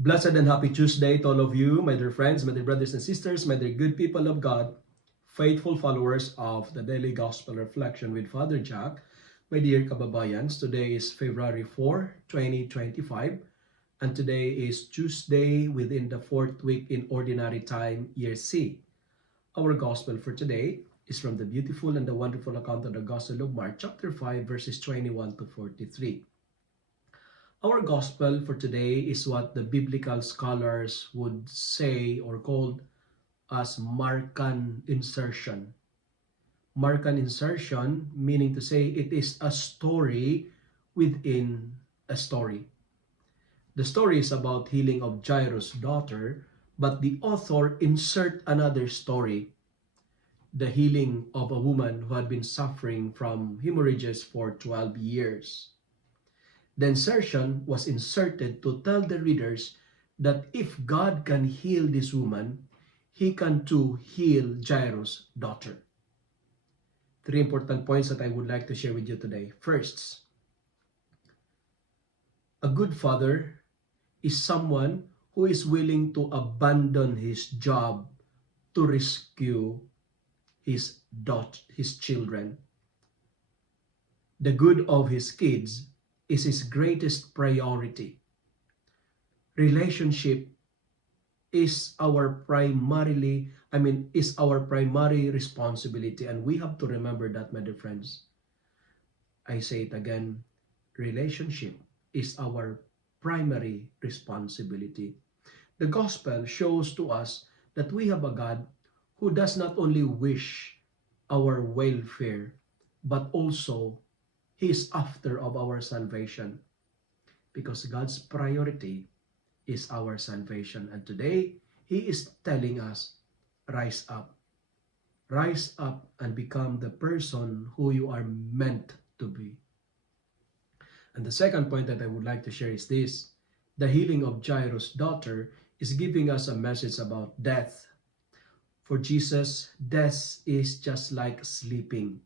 Blessed and happy Tuesday to all of you, my dear friends, my dear brothers and sisters, my dear good people of God, faithful followers of the Daily Gospel Reflection with Father Jack. My dear kababayans, today is February 4, 2025, and today is Tuesday within the fourth week in Ordinary Time, Year C. Our Gospel for today is from the beautiful and the wonderful account of the Gospel of Mark, chapter 5, verses 21 to 43. Our gospel for today is what the biblical scholars would say or called as Markan insertion. Markan insertion meaning to say it is a story within a story. The story is about healing of Jairus' daughter, but the author insert another story, the healing of a woman who had been suffering from hemorrhages for 12 years. The insertion was inserted to tell the readers that if God can heal this woman, He can too heal Jairus' daughter. Three important points that I would like to share with you today. First, a good father is someone who is willing to abandon his job to rescue his children. The good of his kids is his greatest priority. Relationship is our primary responsibility, and we have to remember that, my dear friends. I say it again, relationship is our primary responsibility. The gospel shows to us that we have a God who does not only wish our welfare, but also He is after of our salvation, because God's priority is our salvation. And today, He is telling us, rise up. Rise up and become the person who you are meant to be. And the second point that I would like to share is this. The healing of Jairus' daughter is giving us a message about death. For Jesus, death is just like sleeping.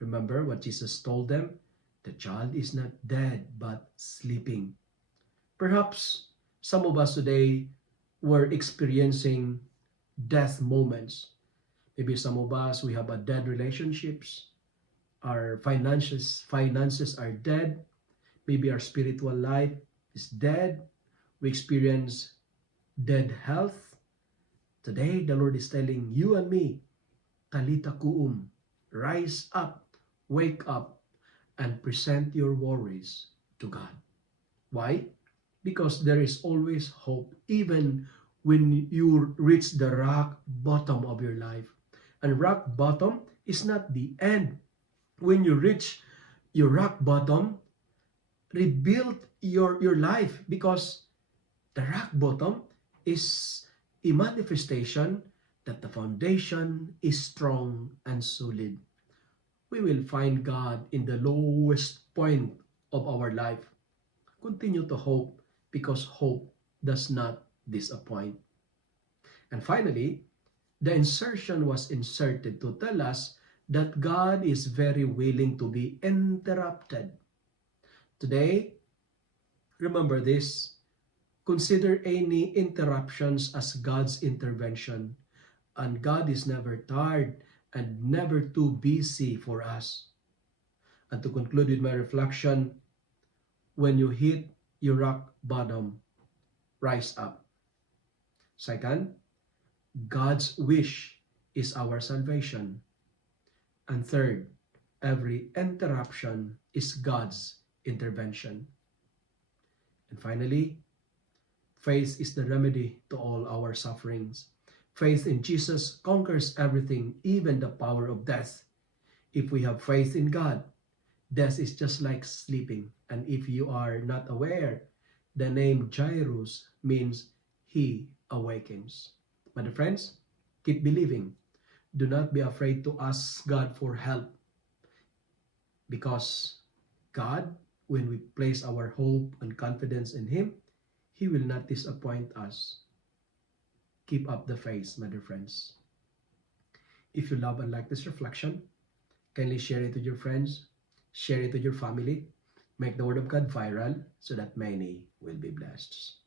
Remember what Jesus told them? The child is not dead, but sleeping. Perhaps some of us today were experiencing death moments. Maybe some of us, we have a dead relationships. Our finances are dead. Maybe our spiritual life is dead. We experience dead health. Today, the Lord is telling you and me, Talita kuum, rise up. Wake up and present your worries to God. Why? Because there is always hope, even when you reach the rock bottom of your life. And rock bottom is not the end. When you reach your rock bottom, rebuild your life, because the rock bottom is a manifestation that the foundation is strong and solid. We will find God in the lowest point of our life. Continue to hope, because hope does not disappoint. And finally, the insertion was inserted to tell us that God is very willing to be interrupted. Today, remember this. Consider any interruptions as God's intervention. And God is never tired and never too busy for us. And to conclude with my reflection, when you hit your rock bottom, rise up. Second, God's wish is our salvation. And third, every interruption is God's intervention. And finally, faith is the remedy to all our sufferings. Faith in Jesus conquers everything, even the power of death. If we have faith in God, death is just like sleeping. And if you are not aware, the name Jairus means he awakens. My dear friends, keep believing. Do not be afraid to ask God for help, because God, when we place our hope and confidence in Him, He will not disappoint us. Keep up the faith, my dear friends. If you love and like this reflection, kindly share it with your friends, share it with your family, make the Word of God viral so that many will be blessed.